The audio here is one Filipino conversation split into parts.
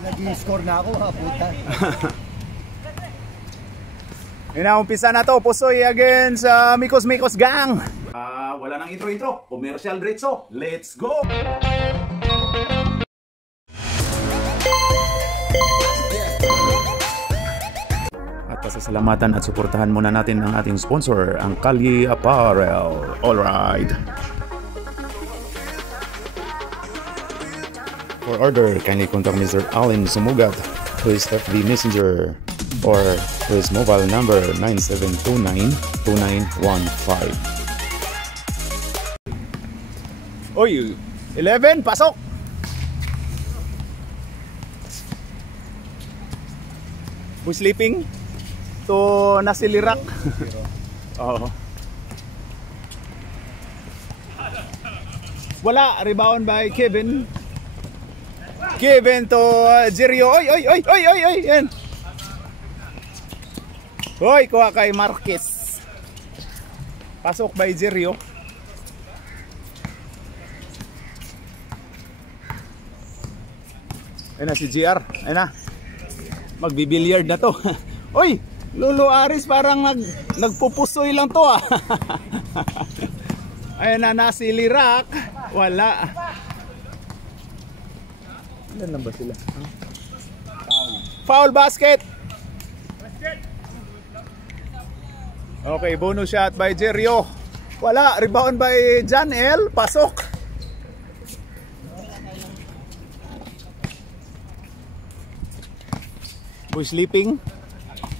Nag-i-score na ako, ha, puta. Inaumpisa na to, Pusoy against Mikos Mikos Gang. Wala nang intro-intro, commercial diretso. Let's go! At pasasalamatan at suportahan muna natin ang ating sponsor, ang Kalye Apparel. Alright. For order, kindly contact Mr. Allen Sumugat, who is FB Messenger, or his mobile number 9729-2915. Oy, 11, pasok! Who's sleeping? To nasilirak. Oo. Wala, rebound by Kevin. Kevin to Jerio. Oy, oy, oy, oy, oy, oy, yan. Hoy, kuha kay Marquez. Pasok by Jerio. Ayun na si GR. Ayun na. Magbibilyard na to. Oy, Lolo Aris parang nagpupusoy lang to ah. Ayun na, nasilirak. Wala. Ilan lang ba sila? Foul basket. Okay, bonus shot by Jerio. Wala, rebound by John L. Pasok. Boy sleeping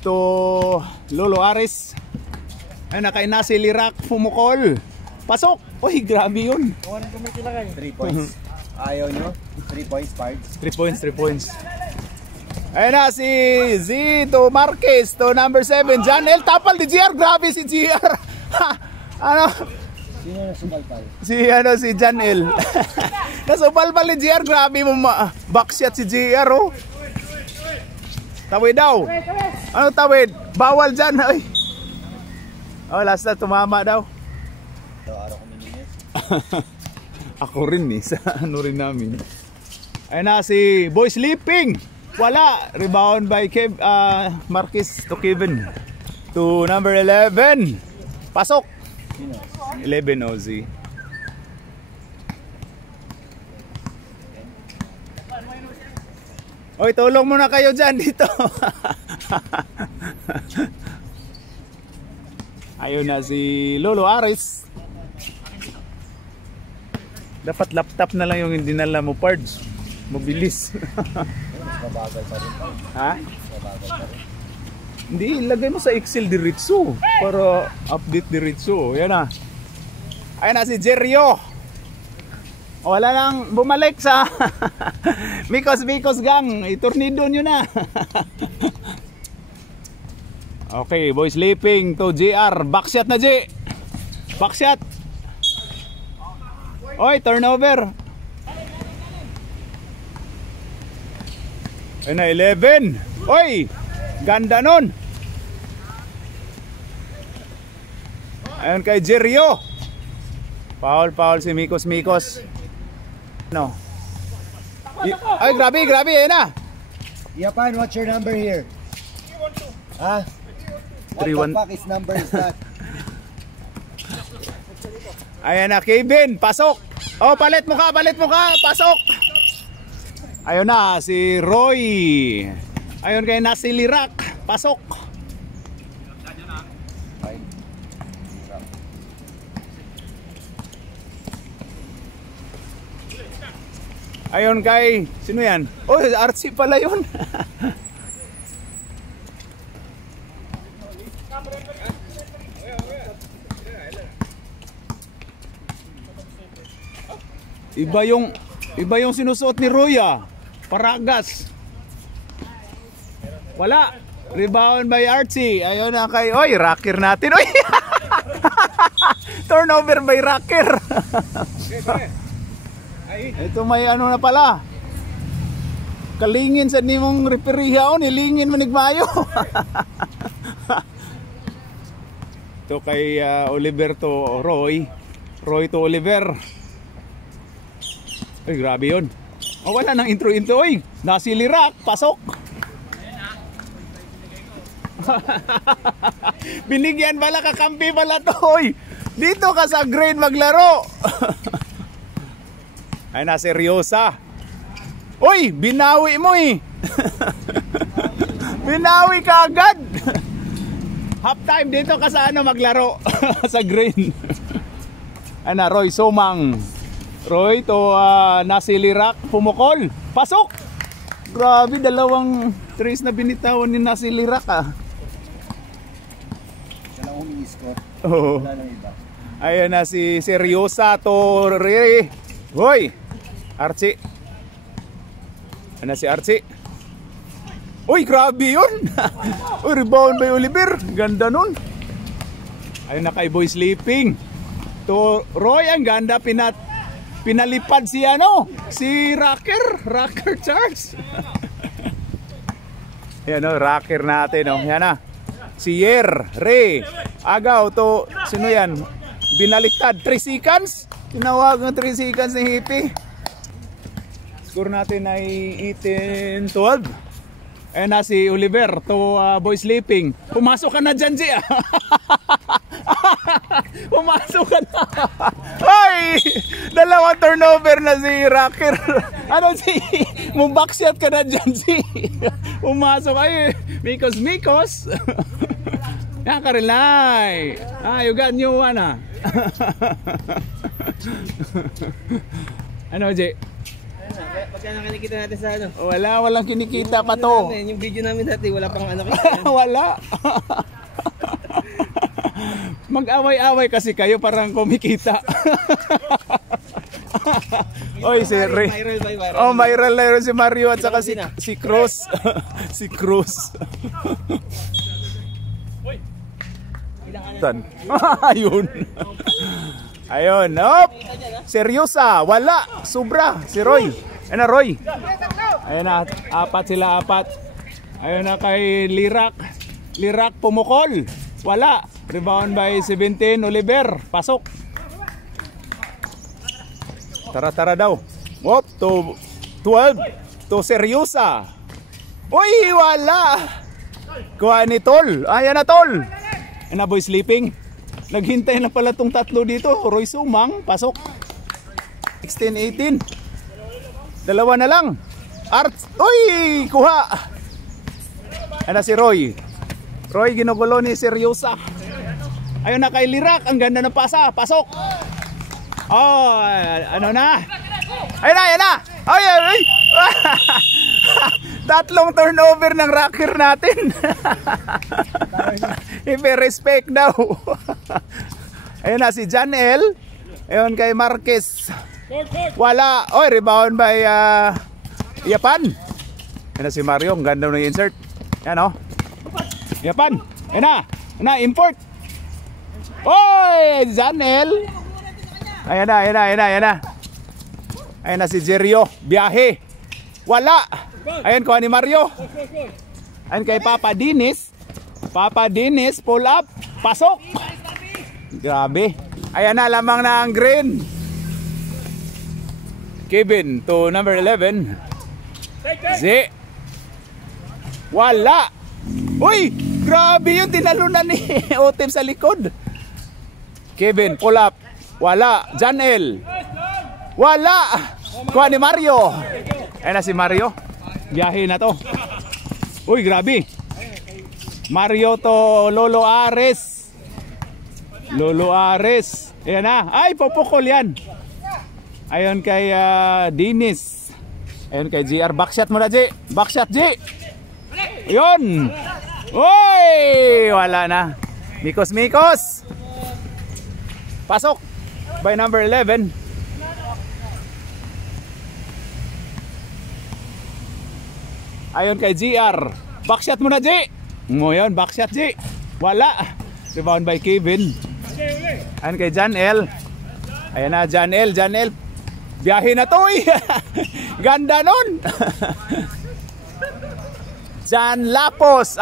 to Lolo Aris. Ay, nakain na si Lirak Fumukol. Pasok. Uy, grabe yun. 3 points. Ayaw nyo? 3 points, Pards? 3 points, 3 points. Ayun na si Z to Marquez to number 7. John L. Tapal ni GR. Grabe si GR. Ano? Sino nasupalpal? Si John L. Nasupalpal ni GR. Grabe mo backshot si GR oh. Tawid daw. Ano tawid? Bawal dyan. Ay. Oh, last na tumama daw. So, araw ko mininis. Ako rin eh. Sa ano rin namin. Ayun na si Boy Sleeping. Wala. Rebound by Marquez to Kevin. To number 11. Pasok. 11 OZ. Oy, tulong muna kayo dyan dito. Ayun na si Lolo Aris. Dapat laptop na lang yung dinala mo, Pards. Mabilis. Mabagal pa rin. Ha? Mabagal pa rin. Hindi, ilagay mo sa Excel diretso para update diretso. Yan na. Ayun na si Jerio. Wala nang bumalik sa Mikos Mikos Gang. Itornido nyo na. Okay, boy sleeping to JR. Backshot na J. Backshot. Oy, turnover. Ayun na, 11. Oy, ganda nun. Ayun kay Jerio. Foul si Mikos Mikos. No. Ay, grabe, ayun na. Yapan, what's your number here? Ha? What the fuck is number is that? Ayan na, Kevin, pasok. Oh, palit mo ka, pasok. Ayun na, si Roy. Ayun kay Nasilirak, pasok. Ayun kay, sino yan? Oh, RC pala yun. Iba yung sinusuot ni Roya. Paragas. Wala. Rebound by Archie. Ayun na kay, oy, rocker natin. Oy. Turnover by rocker. Ito may ano na pala. Kalingin sa nimong referee nilingin manigmayo. Ito kay Oliver to Roy. Roy to Oliver. Ay, grabe yun. Oh, wala nang intro-intro. Oy, nasilirak, pasok. Binigyan pala, kakampi pala to. Oy, dito ka sa grade maglaro. Ay, na seryosa. Oy, binawi mo eh. Binawi ka agad. Half time dito ka sa ano maglaro. Sa green. Ana, Roy Sumang. Roy to nasilirak, pumukol. Pasok. Grabe, dalawang trace na binitawan ni nasilirak ah. Siya lang humingi-score. Oo. Wala nang iba. Ayan na si Seryosa to Riri. Hoy, Archie. Ayan na si Archie. Uy, grabe yun. Uy, rebound by Oliver. Ganda nun. Ayun na kay Boy Sleeping. To Roy, ang ganda. Pinalipad si ano, si Rocker Charles. Yan o, Rocker natin o. Yan na. Si Yer, Ray, Agaw to, sino yan? Binaliktad, 3 seconds. Tinawag ng 3 seconds ni Hippie. Score natin ay 18-12. Ayan na si Oliver to Boy Sleeping. Pumasok ka na dyan, G. Pumasok ka na. Ay! Dalawang turnover na si Rocker. Ano si? Mubackshot ka na dyan, G. Pumasok ay. Mikos. Yan ka rin, Lai. You got new one, ah. Ano, G? Pagka nakikita natin sa ano? Walang kinikita pa to. Yung video namin dati, wala pang ano. Wala. Mag-away-away kasi kayo parang kumikita. Oy, si Ray. Viral. Oh, viral na yun si Mario at saka si Cruz. Si Cruz. Ayun. Ayun, hop. Seryosa, wala, sobra si Roy. Ayun na Roy. Ayun na, apat. Ayun na kay Lirak pumukol. Wala. Rebound by 17 Oliver. Pasok. Tara daw. Hop, to 12. To Seryosa. Uy, wala. Kuha ni Tol. Ayan na Tol. Ayun na Boy Sleeping. Naghintay na pala tong tatlo dito. Roy Sumang, pasok. 16-18. Dalawa na lang. Uy, kuha. Ano si Roy? Roy, ginugulo ni Seryosa. Ayun na kay Lirak. Ang ganda ng pasa. Pasok. Oh, ano na? Ayun na. Ay. Tatlong turnover ng Rocker natin. Ibe-respect daw. Ayun na si Janel. Ayun kay Marquez. Wala. Oy, rebound by Yapan. Ayun na si Mario. Ang ganda ng insert. Yan o. Yapan. Ayun na. Import. Oy, Janel. Ayun na. Ayun na si Jerio. Biyahe. Wala. Ayun ko ni Mario. Ayun kay Papa Dinis. Pull up. Pasok. Grabe. Ayan na, lamang na ang green. Kevin to number 11. Z. Wala. Uy, grabe yun. Tinalunan ni Otem sa likod. Kevin, pull up. Wala. Janel. Wala. Kuha ni Mario. Ayan na si Mario. Biyahe na to. Uy, grabe. Mario to Lolo Ares. Ayan na. Ay, popukol yan. Ayon kay Dinis. Ayon kay GR. Backshot mo na, G. Backshot, G. Yun. Uy, wala na. Mikos. Pasok. By number 11. Ayon kay GR. Backshot mo na, G. Ngayon, backshot, G. Wala. Rebound by Kevin. Ayon kay Janel. Ayan na, Janel. Biyahe na to, eh. Ganda nun. Jan Lapos.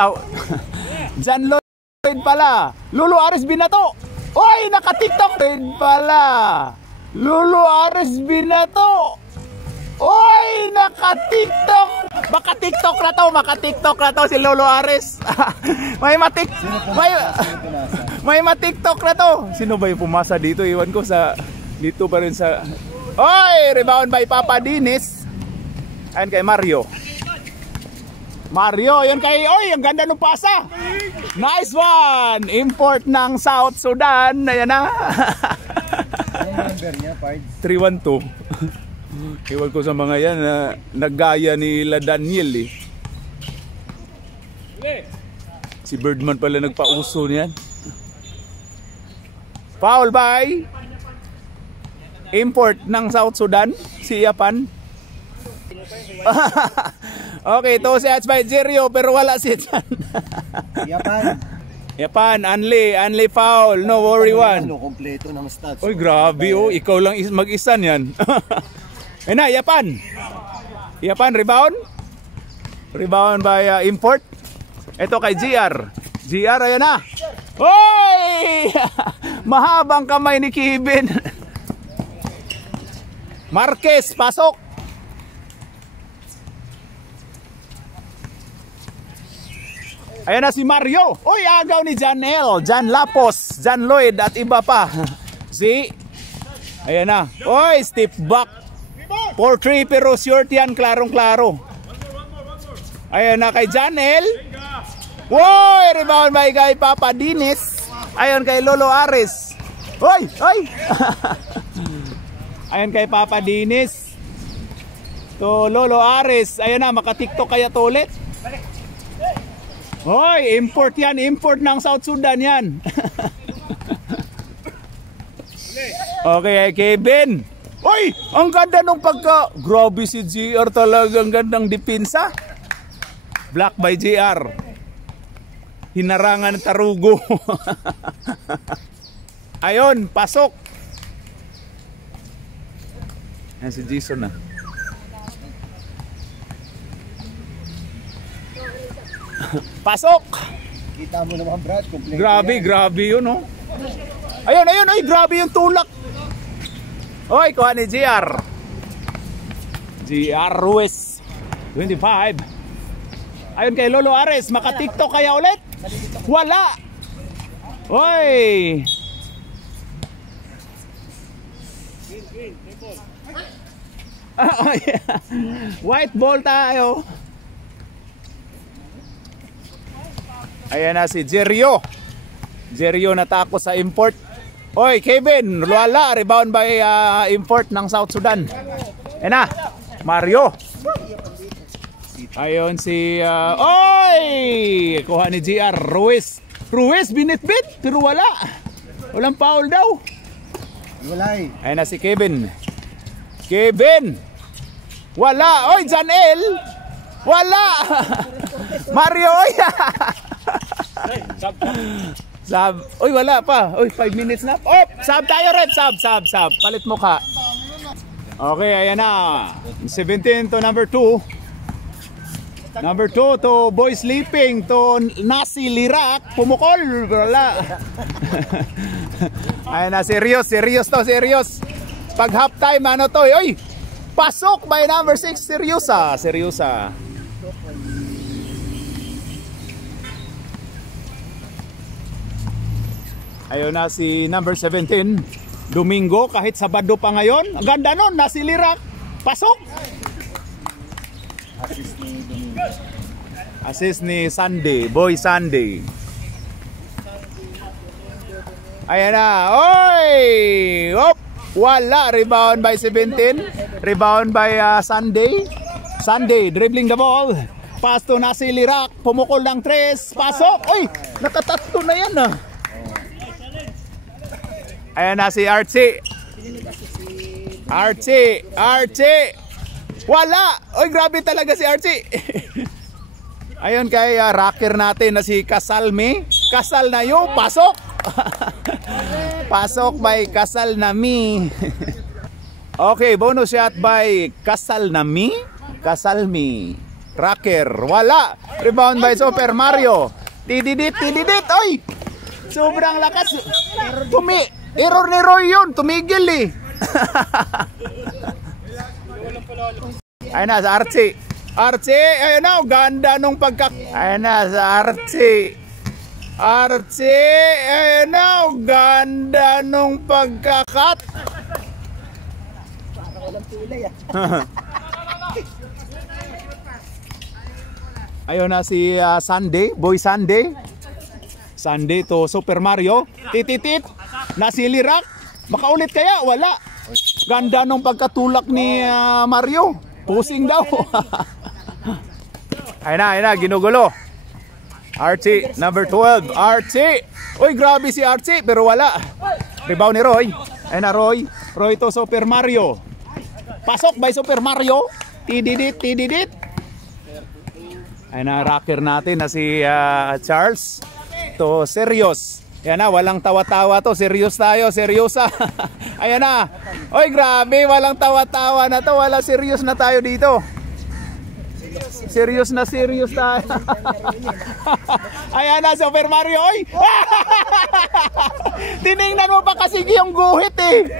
Jan Lloyd pala. Lulu Ares Binato. Oy, naka-TikTok rin pala. Lulu Ares Binato. Oy, naka-TikTok! Maka-TikTok na to si Lolo Ares. May ma-TikTok na to. Sino ba yung pumasa dito? Iwan ko sa dito pa rin sa. Oy, rebound by Papa Dinis. Ayan kay Mario. Yun kay, oy, ang ganda ng pasa. Nice one! Import ng South Sudan. Ayan na. Ang number niya, Pards? 312. Iwan ko sa mga yan na naggaya nila Daniel eh. Si Birdman pala nagpauso niyan. Foul by import ng South Sudan, si Japan. Okay, to si by Jerio pero wala si Jan. Japan, Anli foul, no worry one. Kompleto ng stats. Oy, grabe oh, ikaw lang mag-isa niyan. Ayun na, Japan, rebound by import. Ito kay GR, ayun na. Oy! Mahabang kamay ni Kevin. Marquez, pasok. Ayan na si Mario. Oy, agaw ni Jan Lapos, Jan Lloyd at iba pa. Si ayan na. Oy, step back. 4-3 pero short yan, klarong-klaro. Ayan na kay Janel. Oy, rebound by kay Papa Dinis. Ayan kay Lolo Ares. Oy. Ayan kay Papa Dinis. To Lolo Ares. Ayan na, maka-TikTok kaya to ulit. Hoy, import yan, import ng South Sudan yan. Okay, Kevin. Hoy, ang ganda nung pagka. Grabe si GR talaga, ang gandang dipinsa. Block by GR. Hinarangan ng tarugo. Ayon, pasok. Yan si Jason na. Pasok! Kita mo naman, Brad, kompleto. Grabe yun, oh. Ayun, ay, grabe yung tulak. Oy, kuha ni GR Ruiz 25. Ayun kay Lolo Ares, maka-TikTok kaya ulit? Wala. Oy. White ball tayo. Ayan na si Jerio natako sa import. Oy, Kevin, wala, rebound by import ng South Sudan. Ayan na, Mario. Ayon si oy, kuha ni GR Ruiz, binitbit pero walang foul daw. Walay. Ayan na si Kevin, wala. Oy, Janel, wala. Mario, oy. Sab. Oy, wala pa. Oy, 5 minutes na. Oh, sab tayo, rep. Sab. Palit mo ka. Okay, ayan na. 17 to number 2. Number 2 to Boy Sleeping to Nasi Lirak. Pumukol. Wala. Ayan na, serious. Pag half time, ano to? Oy, pasok by number 6. Seryosa. Ayun na si number 17, Domingo, kahit Sabado pa ngayon. Ang ganda nun, Nasi Lirak. Pasok. Assist ni Sunday, Boy Sunday. Ayan na, oy! Op! Wala, rebound by 17. Rebound by Sunday. Dribbling the ball. Pass to Nasi Lirak. Pumukol ng 3. Pasok. Oy! Nakatatlo na yan ah. Ayan na si Archie. Wala. Oy, grabe talaga si Archie. Ayun kay rocker natin na si Kasalmi. Kasal na yun. Pasok. Pasok by Kasal na mi. Okay, bonus shot by Kasalmi. Rocker. Wala. Rebound by Super Mario. Tididit. Oy. Sobrang lakas. Error ni Roy yun. Tumigil eh. Ayun na, sa Archie. Archie, ayun na, ganda nung pagka... Ayun na, sa Archie. Archie, ayun na, ganda nung pagkakat. Parang walang pilay ah. Ayun na si Sunday, Boy Sunday. Sunday to Super Mario. Tititit, nasilirak. Makaulit kaya? Wala. Ganda nung pagkatulak ni Mario. Pusing daw. Ayun na, ginugulo. Archie, number 12. Archie. Uy, grabe si Archie, pero wala. Rebound ni Roy. Ayun na, Roy. Roy to Super Mario. Pasok by Super Mario. Tididit. Ayun na, rocker natin na si Charles. To serious. Ayan na, walang tawa-tawa to. Serious tayo, seryosa. Ayan na. Oy, grabe, walang tawa-tawa na to. Wala, serious na tayo dito. Serious tayo. Ayan na, Super Mario. Oy! Tiningnan mo pa kasi yung guhit eh.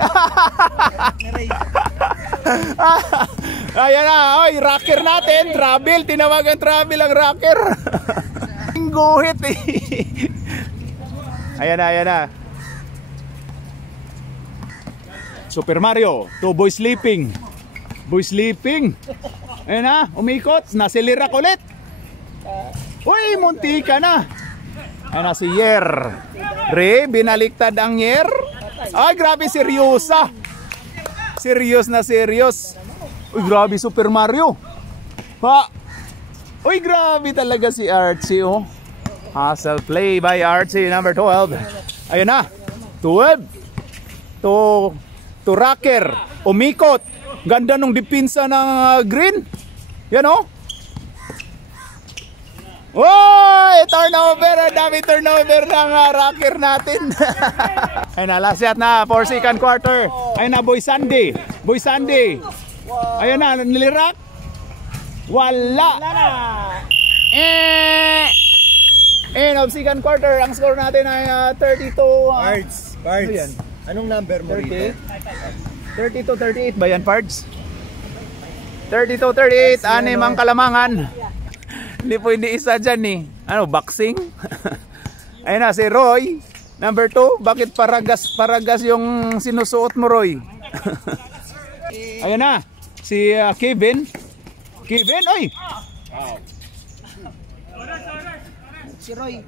Ayan na, oy, rocker natin. Travel, tinawagan travel ang rocker. Yung guhit eh. Ayan na. Super Mario, to Boy Sleeping. Ayan na, umikot, nasilirak ulit. Uy, munti ka na. Ayan na si Yer. Re, binaliktad ang Yer. Ay, grabe, seryosa. Serious. Uy, grabe Super Mario. Ha? Uy, grabe talaga si Archie, oh. Hustle play by Archie, number 12. Ayun na. 12. To rocker. Umikot. Ganda nung dipinsa ng green. Yan, oh. Oy! Turnover. Dami turnover ng rocker natin. Ayun na, last shot na for second quarter. Ayun na, Boy Sunday. Ayun na, nilirak. Wala. End of second quarter, ang score natin ay 32. Pards. Ano yan? Anong number mo rito? 32-38 ba yan, Pards? 32-38, anim ang kalamangan. Hindi po hindi isa dyan eh. Ano, boxing? Ayun na, si Roy, number 2. Bakit paragas yung sinusuot mo, Roy? Ayun na, si Kevin. Oy! Wow. Si Roy.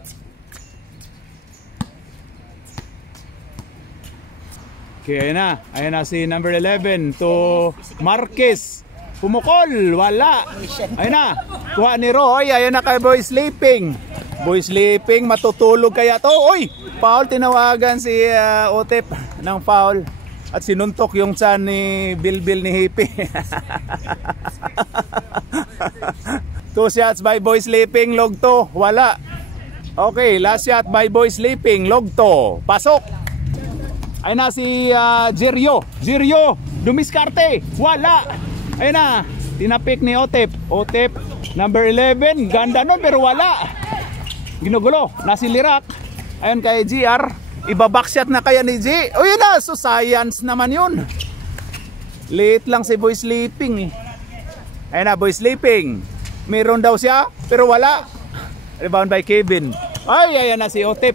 Okay, ayun na si number 11 to Marquez. Pumukol, wala. Ayun na, kuha ni Roy. Ayun na kay Boy Sleeping. Matutulog kaya to. Uy, foul, tinawagan si Otep ng foul. At sinuntok yung tiyan ni Bilbil ni Hippie. 2 shots by Boy Sleeping, log to, wala. Okay, last shot by Boy Sleeping, log to, pasok. Ayun na si Jerio, dumiskarte, wala. Ayun na, tinapik ni Otep, number 11, ganda nun pero wala. Ginugulo, nasilirak. Ayun kay GR, ibabackshot na kaya ni G. O yun na, so science naman yun. Late lang si Boy Sleeping eh. Ayun na, Boy Sleeping. Meron daw siya, pero wala. Rebound by Kevin. Ay, ayan na si Otep.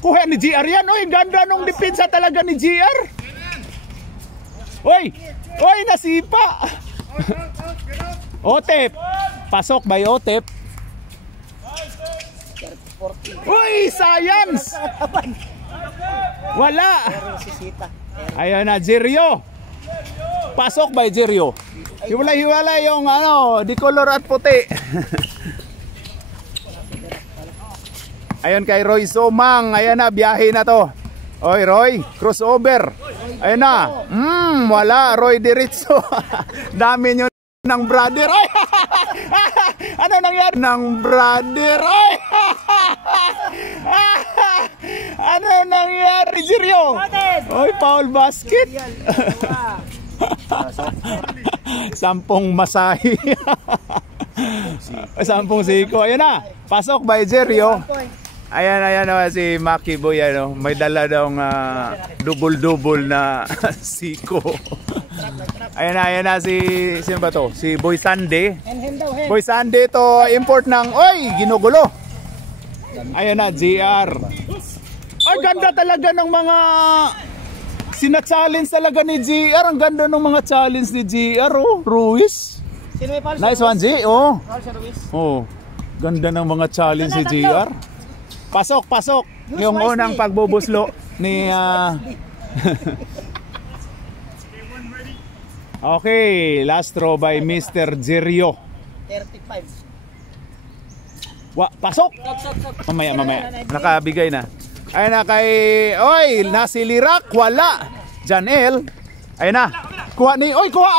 Kuha ni GR yan. Oy, ganda nung depensa talaga ni GR. Oy, nasipa. Otep. Pasok by Otep. Uy, science. Wala. Ayun na, Jerio. Pasok by Jerio. Hiwalay yung dikolor at puti. Ayun kay Roy Somang. Ayan na, biyahe na to. Oy, Roy, crossover. Ayun na. Wala, Roy diretso. Dami nyo ng brother. Ay! Ano nangyari ng brother? Ay! Ano nangyari, Jerio? Oy, foul basket. Sampung masahi. Sampung siko. Ayun na, pasok by Jerio. Ayan si Maki Boy, may dala daw double na siko. Ayan na si, sino ba to? Si Boy Sandy. Hen daw, hen. Boy Sandy to import ng, oy, ginugulo. Ayan na, GR. Ay, ganda talaga ng mga sina-challenge talaga ni GR. Ang ganda ng mga challenge ni GR, oh. Ruiz. Sino may palo? Nice one, G. Oh. Palo siya, Ruiz. Oh. Ganda ng mga challenge ni GR. Pasok. Yung unang pagbubuslo ni Okay, last throw by Mr. Jerio. 35. Pasok. Mamaya. Nakabigay na. Ayun na kay nasilirak, wala. Janel. Ayun na. Kuha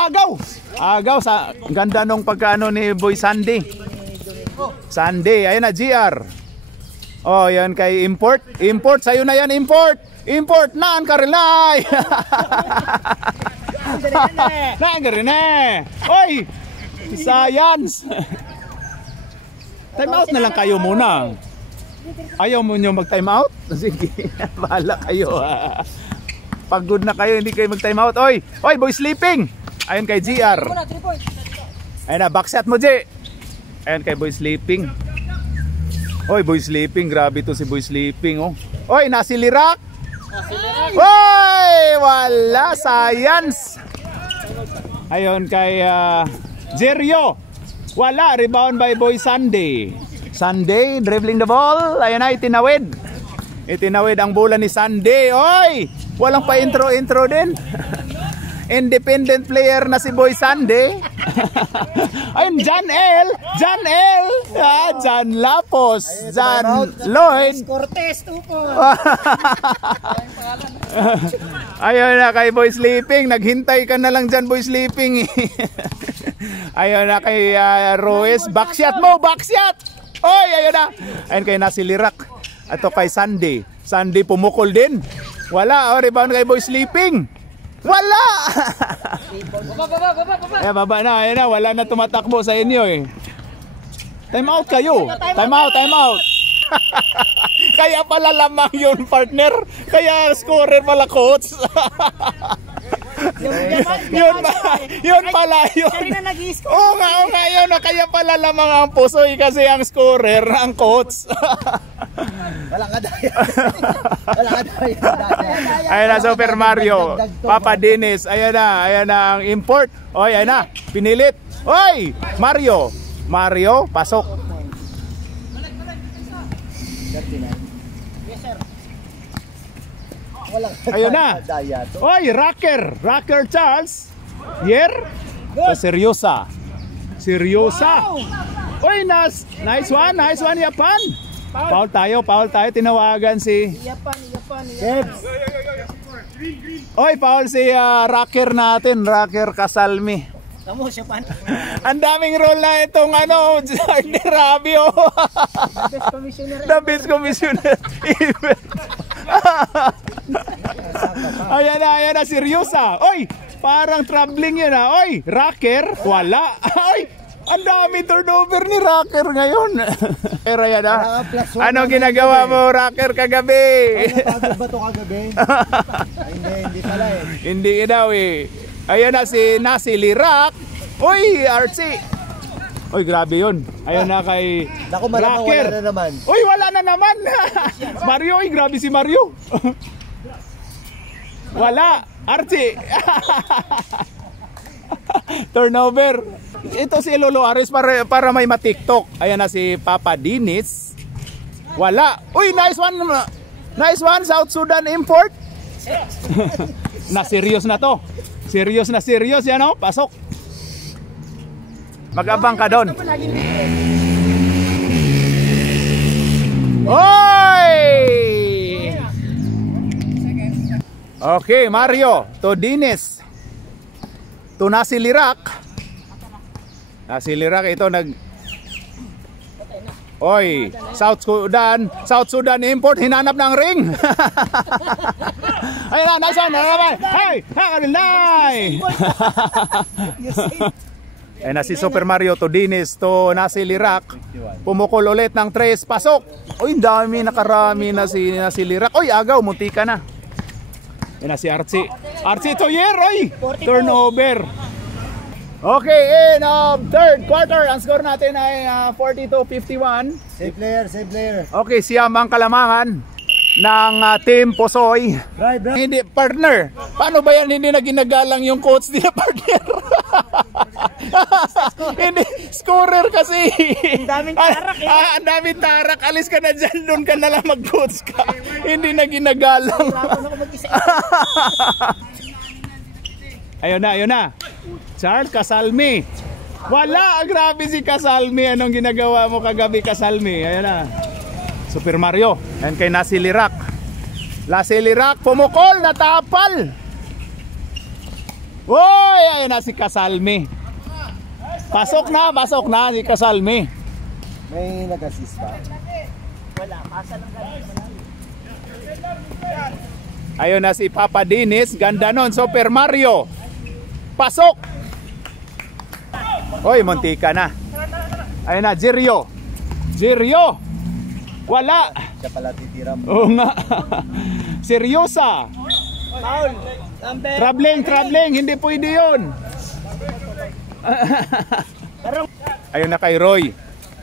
agaw. Agaw sa ganda nung pagkaano ni Boy Sandy. Sandy, ayun na GR. Oh, yan kay import. Import sa'yo na yan, import. Import na ang karilay. Na ang karilay. Oy, science. Time out na lang kayo muna. Ayaw mo nyo mag time out? Sige, bahala kayo. Pagod na kayo, hindi kayo mag time out. Oy, Boy Sleeping. Ayun kay GR. Ayun na, backshot mo, J. Ayun kay Boy Sleeping. Oy, Boy Sleeping, grabe to si Boy Sleeping, oh. Oy, nasilirak. Oy, wala, science. Ayun kay Jerio. Wala, rebound by Boy Sandy. Sandy dribbling the ball. Ayun na, itinawid. Itinawid ang bola ni Sandy. Oy, walang pa intro din. Independent player na si Boy Sandy. Ayun, John L. John Lapos. John Lloyd. Cortez, tupo. Ayun na kay Boy Sleeping. Naghintay ka na lang dyan, Boy Sleeping. Ayun na kay Ruiz. Backshot mo, backshot. Oy, ayun na. Ayun kay nasilirak. Ato kay Sandy. Sandy pumukol din. Wala, rebound kay Boy Sleeping. Wala! Baba na, ayun na, wala na tumatakbo sa inyo eh. Time out kayo. Time out. Kaya pala lamang yun, partner. Kaya scorer pala, coach. yun pala yun. Oo nga yun. Kaya pala lamang ang pusoy kasi ang scorer, ang coach. Wala ka daya. Ayun na, Super Mario. Papa Dennis. Ayun na ang import. Oy, ayun na. Pinilit. Oy, Mario, pasok. Ayun na. Oy, Rocker Charles. Here. Seryosa. Oy, nice one, Japan. Foul tayo. Tinawagan si Japan. Oy, foul si Rocker natin, Rocker Casalmi. Tamo, Japan. Ang daming roll na itong Jordi Rabio. The best commissioner. Ayan na, seryosa. Oy, parang troubling yun ha. Oy, Rocker, wala. Oy, ang dami turnover ni Rocker ngayon. Pero yan ha. Ano ginagawa mo, Rocker, kagabi? Napagod ba ito kagabi? Hindi pala eh. Hindi daw eh. Ayan na si nasilirak. Uy, Archie. Uy, grabe yun. Ayan na kay Naku, malamang Rocker. wala na naman. Uy, wala na naman. Mario, uy, grabe si Mario. Wala. Archie. Turnover. Ito si Lolo Ares para may ma-TikTok. Ayan na si Papa Dinis. Wala. Uy, nice one. Nice one, South Sudan import. Na serious na to. Serious yan o. Pasok. Mag-abang ka doon. Oy! Okay, Mario. To Dinis. To nasilirak. Nasilirak ito Oy, South Sudan import, hinanap ng ring. Ayun na, nice one. Hey, hakalilay. Ayun na si Super Mario to Dinis to nasilirak. Pumukol ulit ng 3, pasok. Uy, dami, nakarami na si nasilirak. Uy, agaw, munti ka na. Yan na si Archie. Archie Toyer, oy! Turnover. Okay, in third quarter, ang score natin ay 42-51. Save player, save player. Okay, siyam ang kalamangan ng Team Posoy. Right, bro. Hindi, partner. Paano ba yan hindi na ginagalang yung coach nila, partner? Hindi, scorer kasi. Ang daming tarak eh. Ang daming tarak. Alis ka na dyan, doon ka na lang mag-coach ka. Hindi na ginagalang. Ayun na, ayun na. Charles Casalmi. Wala, grabe si Casalmi. Anong ginagawa mo kagabi, Casalmi? Ayun na. Super Mario. Ayan kay Nasilirak. Nasilirak, pumukol, natapal. Uy, ayun na si Casalmi. Pasok na si Casalmi. May nag-assist ba? Wala, pasa lang galing. Ayun na si Papa Dinis. Ganda nun, Super Mario. Pasok. Uy, muntika na. Ayun na, Jirio. Jirio. Wala. Siya pala titira mo. Oo nga. Seryosa. Foul. Number. Traveling. Hindi pwede yun. Ayun na kay Roy.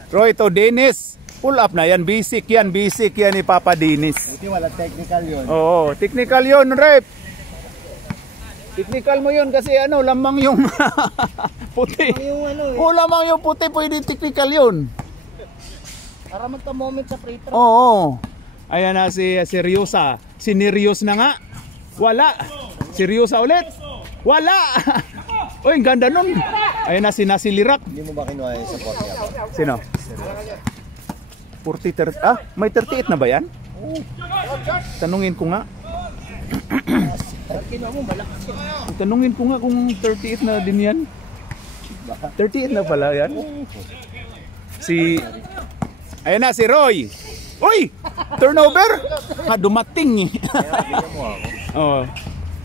Roy to Dennis. Pull up na yan. Basic yan ni Papa Dennis. Buti wala technical yun. Oo, technical yun, rep. Technical mo yun kasi ano, lamang yung puti. Yung ano eh. O lamang yung puti, pwede technical yun. Para magka-moment sa free throw. Oo. Ayan na si Seryosa. Sinerios na nga. Wala. Seryosa ulit. Wala. Uy, ang ganda nun. Ayan na si Nasilirak. Hindi mo ba kinuha yung support niya? Sino? 40, 30. Ah, may 38 na ba yan? Tanungin ko nga. Tanungin ko nga kung 38 na din yan. 38 na pala yan. Ayan na si Roy. Uy! Turnover! Dumating eh. Oh.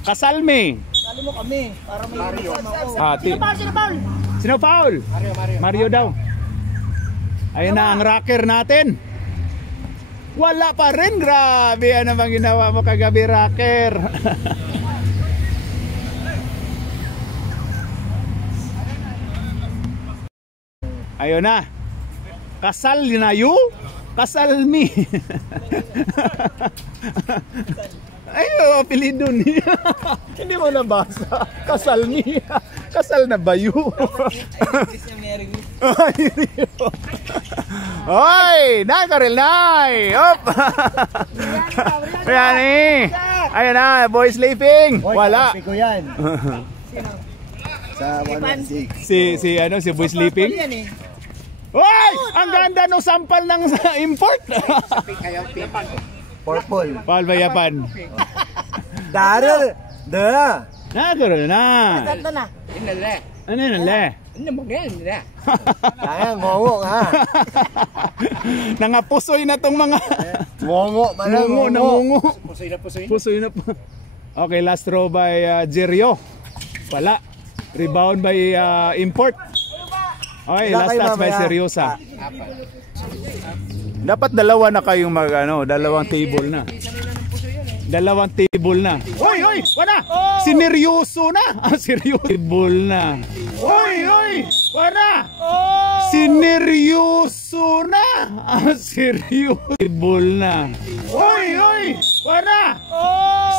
Kasalmi. Salo mo kami para may uniform ako. Sino foul? Sino foul? Mario daw. Ayan na ang rocker natin. Wala pa rin. Grabe. Ano bang ginawa mo kagabi, rocker? Ayun na. Kasal na you? Kasal me. Ay, apelido niya. Hindi mo nabasa. Kasal niya. Kasal na ba you? Oy, nakaril nay. Op. Ayan eh. Ayan na, boy sleeping. Wala. Ko yan. Sa 116. Si boy sleeping. Hoy! Ang ganda ng sampal ng import. Purple. Paul Bayapan. Daryl. Da. Nagkaroon na. Tatlo na. Ano yun, le? Kaya ngongo ha. Nangapusoy na tong mga Ngongo. nangungo. Pusoy na po. Okay, last throw by Jirio. Wala. Rebound by import. Okay, last touch by Seryosa. Dapat dalawa na kayong dalawang table na. Dalawang table na. Oy, wala. Sineryoso na. Seryoso table na. Oy, wala. Sineryoso na. Seryoso table na. Oy, wala.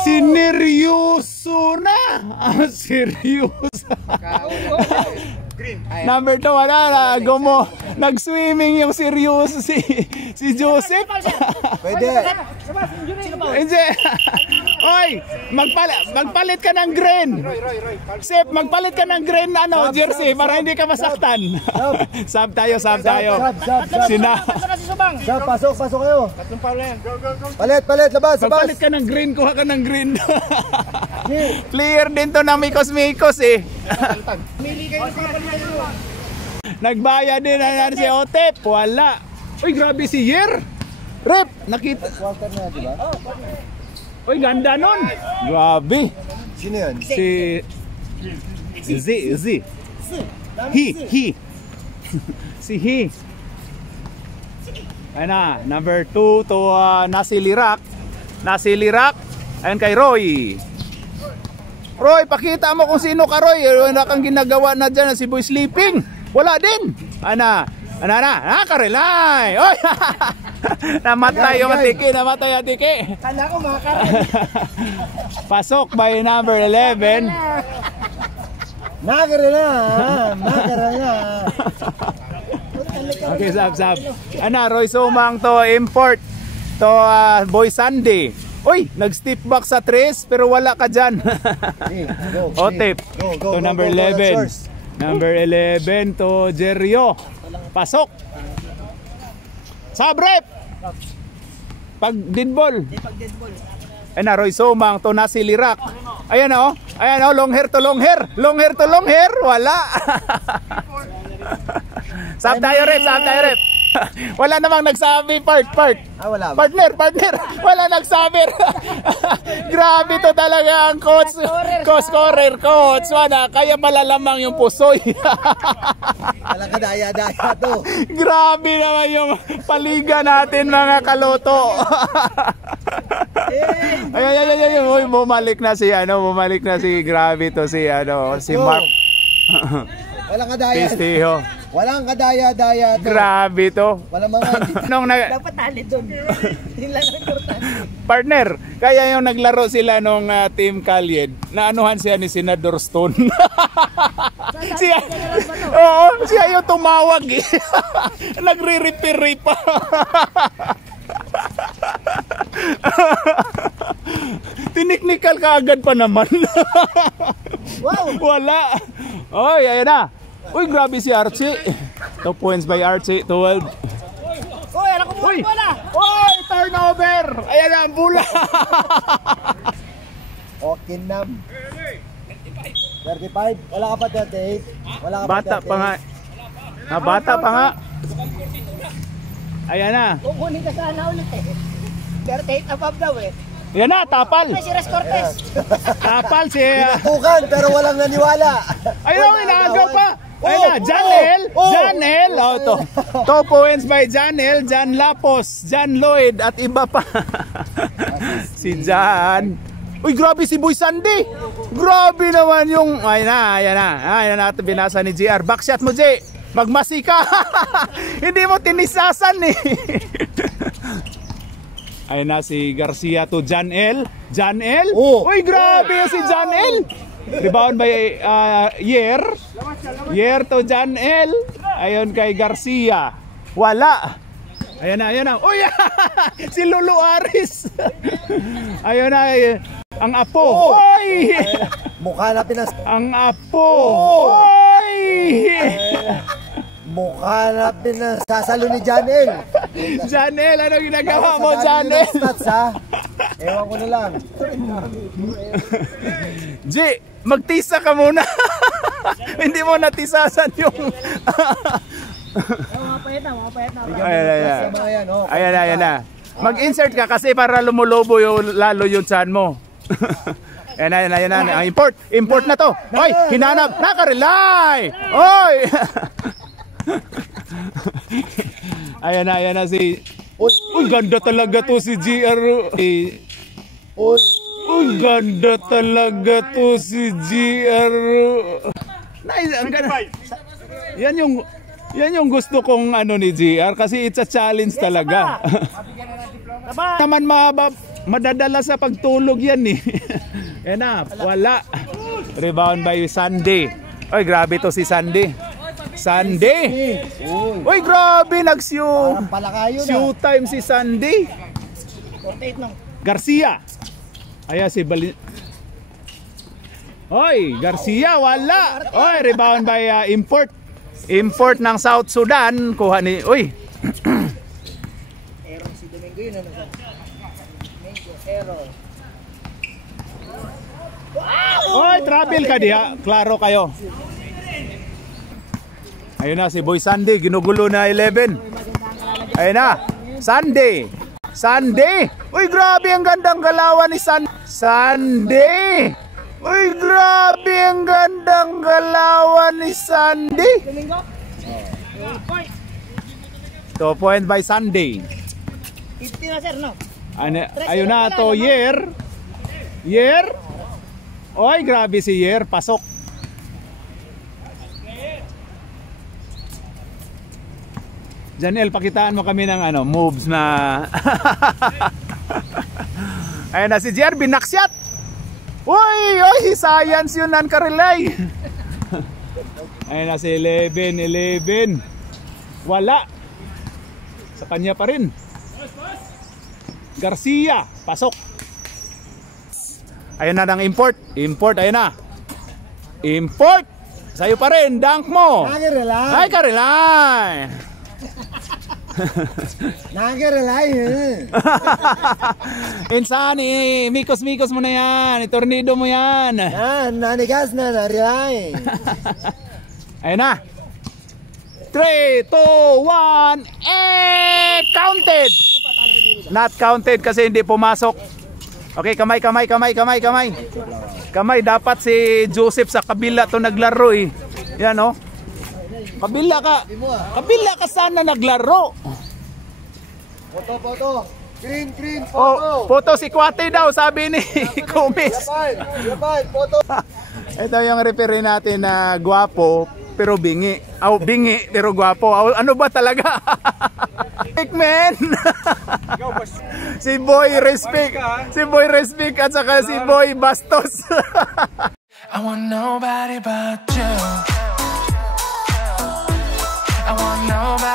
Sineryoso na. Seryoso. Number 2, wala na. Gumo. Nag-swimming yung seryoso si Joseph. Pwede. Hindi. Oy, magpalit ka ng green. Sep, magpalit ka ng green jersey para hindi ka masaktan. Sub tayo. Sub. Sina. Sub, pasok kayo. Palit, labas. Magpalit ka ng green, kuha ka ng green. Player din to na mikos eh. Nagbayad din na si Otep. Wala. Uy, grabe si Yer. Rep, nakita. Walter na, di ba? Uy, ganda nun. Grabe. Sino yun? Z. He. Si He. Ayun na, number 2 to Nasilirak. Ayun kay Roy. Roy, pakita mo kung sino ka, Roy. Wala kang ginagawa na dyan si Boy Sleeping. Wala din. Ana, nakarelay. Oy! Namatay yung atiki, namatay yung atiki. Kala ko makakaroon. Pasok by number 11. Nagara na. Nagara na. Okay, sab. Ana, Roy Sumang to import to Boy Sandy. Uy, nag-step back sa tres pero wala ka dyan. O tip. To number 11. Number 11 to Jerio. Pasok. Sabrep. Pag dead ball. Ayan na, Roy Sumang to Nasilirak. Ayan na, oh. Ayan, oh, long hair to long hair. Long hair to long hair. Wala. Sab tayo, rep. Wala namang nagsabi, part. Wala ba? Partner. Wala nagsabi. Grabe to talaga ang coach. Scorer, coach. Wala, kaya malalamang yung pusoy. Walang kadaya-daya to. Grabe naman yung paliga natin, mga kaloto. Ay, bumalik na si grabe to si Mark. Walang kadaya. Pistiho. Walang kadaya-daya to. Grabe to. Walang mga Dapat tali doon. Yun lang ang importante. Partner, kaya yung naglaro sila nung Team Kalyed, naanuhan siya ni Senador Stone. siya yung tumawag eh. Nagre-repair pa. Tiniknikal ka agad pa naman. Wow! Wala. Oy, ayan na. Uy, grabe si Archie. 2 points by Archie, 12. Uy, alam ko mo bola! Oy, turnover. Ayan na ang bola. Okay, nam. 35? Wala ka pa 38? Wala ka pa 38? Bata pa nga. Bata pa nga. Ayan na. Kukunin ka sana ulit eh. 38 above daw eh. Yan na, tapal. Ay, si Res Cortez. Tapal si... Tukan, pero walang naniwala. Ayun, inaagaw pa. Ayun na, Janel. Janel. Oh, to. 2 points by Janel, Jan Lapos, Jan Lloyd, at iba pa. Si Jan. Uy, grabe si Boy Sandy. Grabe naman yung... Ayan na, binasa ni JR. Backshot mo, J. Magmasi ka. Hindi mo tinisasan eh. Ayun na si Garcia to Jan L. Uy, grabe si Jan L. Rebound by Yer. Yer to Jan L. Ayun kay Garcia. Wala. Ayun na. Uy, si Lulu Aris. Ayun na, ang apo. Uy! Mukha na pinas... Ang apo. Uy! Mukha na pinasasalo ni Janel. Janel, ano ginagawa mo, Janel? Stats, ha? Ewan ko na lang. G, magtisa ka muna. Hindi mo natisasan yung... Mapayat na. Ayan na. Mag-insert ka kasi para lumulobo yung, lalo yung chan mo. Ayan na. Import na to. Oy, hinanap. Nakarelay. Oy. Ayan na si... Uy, ganda talaga to si GR. Uy, ganda talaga to si GR. Nice, ang ganda. Yan yung gusto kong ni GR kasi it's a challenge talaga. Naman madadala sa pagtulog yan eh. Ayan na, wala. Rebound by Sandy. Uy, grabe to si Sandy. Uy, grabe, nag-show time si Sandy. 48 lang. Garcia. Ayan si Oy, Garcia, wala. Oy, rebound by import ng South Sudan. Kuha ni, uy. Error si Domingo yun. Domingo, error. Oy, travel ka diha. Klaro kayo. Ayun na si Boy Sandy, ginugulo na 11. Ayun na, Sandy. Uy, grabe ang gandang galawan ni Sandy. Uy, grabe ang gandang galawan ni Sandy. Domingo. 2 points by Sandy. 50 na sir, no? Ayun na to, Yer. Oy, grabe si Yer, pasok. Janelle, pakitaan mo kami ng ano, moves na. Ayun na si Jer, binaksyat. Uy, science yun, nan-karelay. Ayun na si 11. Wala. Sa kanya pa rin. Garcia, pasok. Ayun na ng import. Ayun na. Import. Sa'yo pa rin, dunk mo. Nakarelay. Ay, karelay. Nakarelay. Insan, mikos-mikos mo na yan. Itornido mo yan. Yan, nanigas na, narelay. Ayun na. 3, 2, 1, counted. Not counted kasi hindi pumasok. Okay, kamay. Kamay, dapat si Joseph sa kabila to naglaro eh. Yan oh. Kabila ka sana naglaro. Foto. Green, Oh, photo si Kwate daw, sabi ni Kumis. Yapan, foto. Ito yung referee natin na gwapo pero bingi. Bingi pero gwapo. Ano ba talaga? Man. Si Boy Respect at saka si Boy Bastos. I want nobody but you. I want nobody